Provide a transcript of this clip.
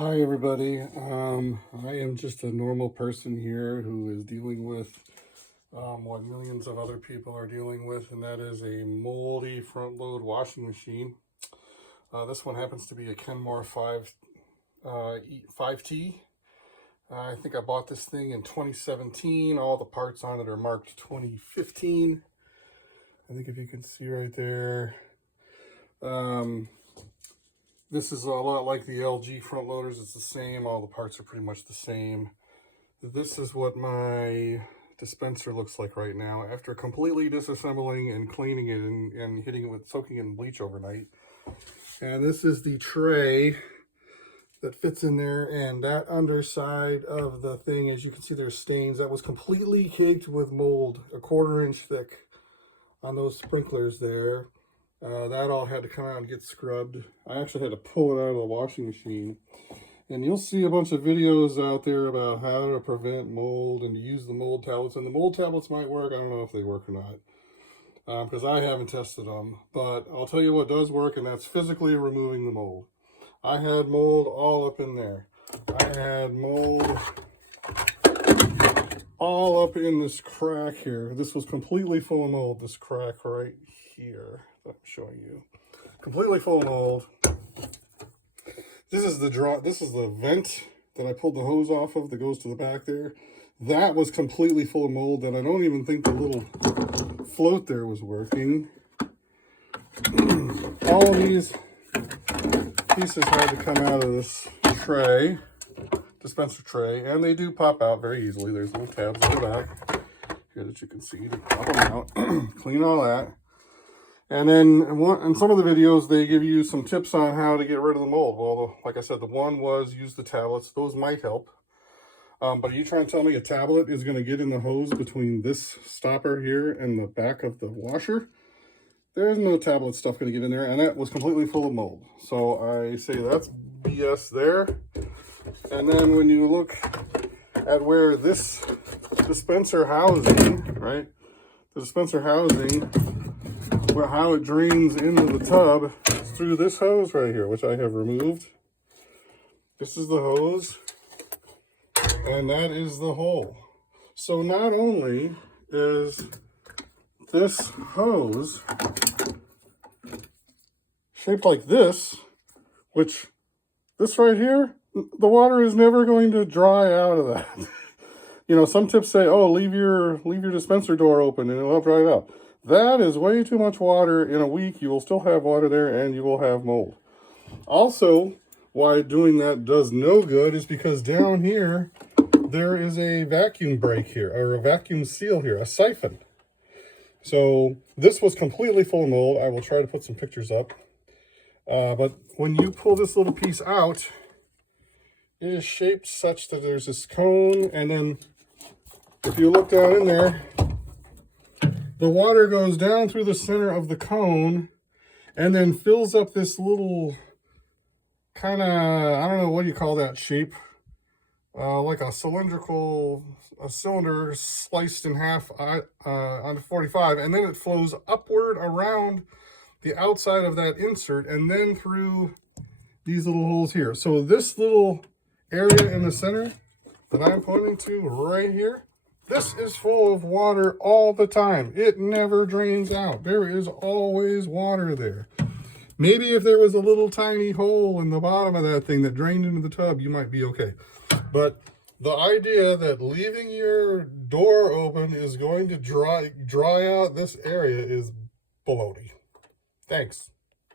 Hi everybody. I am just a normal person here who is dealing with what millions of other people are dealing with, and that is a moldy front load washing machine. This one happens to be a Kenmore 5T. I think I bought this thing in 2017. All the parts on it are marked 2015. I think if you can see right there. This is a lot like the LG front loaders. It's the same. All the parts are pretty much the same. This is what my dispenser looks like right now after completely disassembling and cleaning it and hitting it with soaking it in bleach overnight. And this is the tray that fits in there, and that underside of the thing, as you can see, there's stains. That was completely caked with mold, a 1/4 inch thick on those sprinklers there. That all had to come out and get scrubbed. I actually had to pull it out of the washing machine. And you'll see a bunch of videos out there about how to prevent mold and to use the mold tablets. And the mold tablets might work. I don't know if they work or not, because I haven't tested them. But I'll tell you what does work, and that's physically removing the mold. I had mold all up in there. I had mold all up in this crack here. This was completely full of mold, this crack right here that I'm showing you. Completely full of mold. This is the vent that I pulled the hose off of that goes to the back there. That was completely full of mold, and I don't even think the little float there was working. All of these pieces had to come out of this tray, dispenser tray, and they do pop out very easily. There's little tabs on the back here that you can see to pop them out. Clean all that. And then in some of the videos, they give you some tips on how to get rid of the mold. Well, like I said, the one was use the tablets. Those might help. But are you trying to tell me a tablet is going to get in the hose between this stopper here and the back of the washer? There's no tablet stuff going to get in there, and that was completely full of mold. So I say that's BS there. And then when you look at where this dispenser housing, right? The dispenser housing, how it drains into the tub is through this hose right here, which I have removed. This is the hose, and that is the hole. So not only is this hose shaped like this, which this right here, the water is never going to dry out of that. You know, some tips say, oh, leave your dispenser door open and it'll help dry it out. That is way too much water. In a week, you will still have water there and you will have mold. Also, why doing that does no good is because down here, there is a vacuum break here, or a vacuum seal here, a siphon. So this was completely full of mold. I will try to put some pictures up. But when you pull this little piece out, it is shaped such that there's this cone, and then if you look down in there, the water goes down through the center of the cone and then fills up this little kind of, I don't know, what do you call that shape? Like a cylinder sliced in half on 45, and then it flows upward around the outside of that insert and then through these little holes here. So this little area in the center that I'm pointing to right here, this is full of water all the time. It never drains out. There is always water there. Maybe if there was a little tiny hole in the bottom of that thing that drained into the tub, you might be okay. But the idea that leaving your door open is going to dry out this area is baloney. Thanks.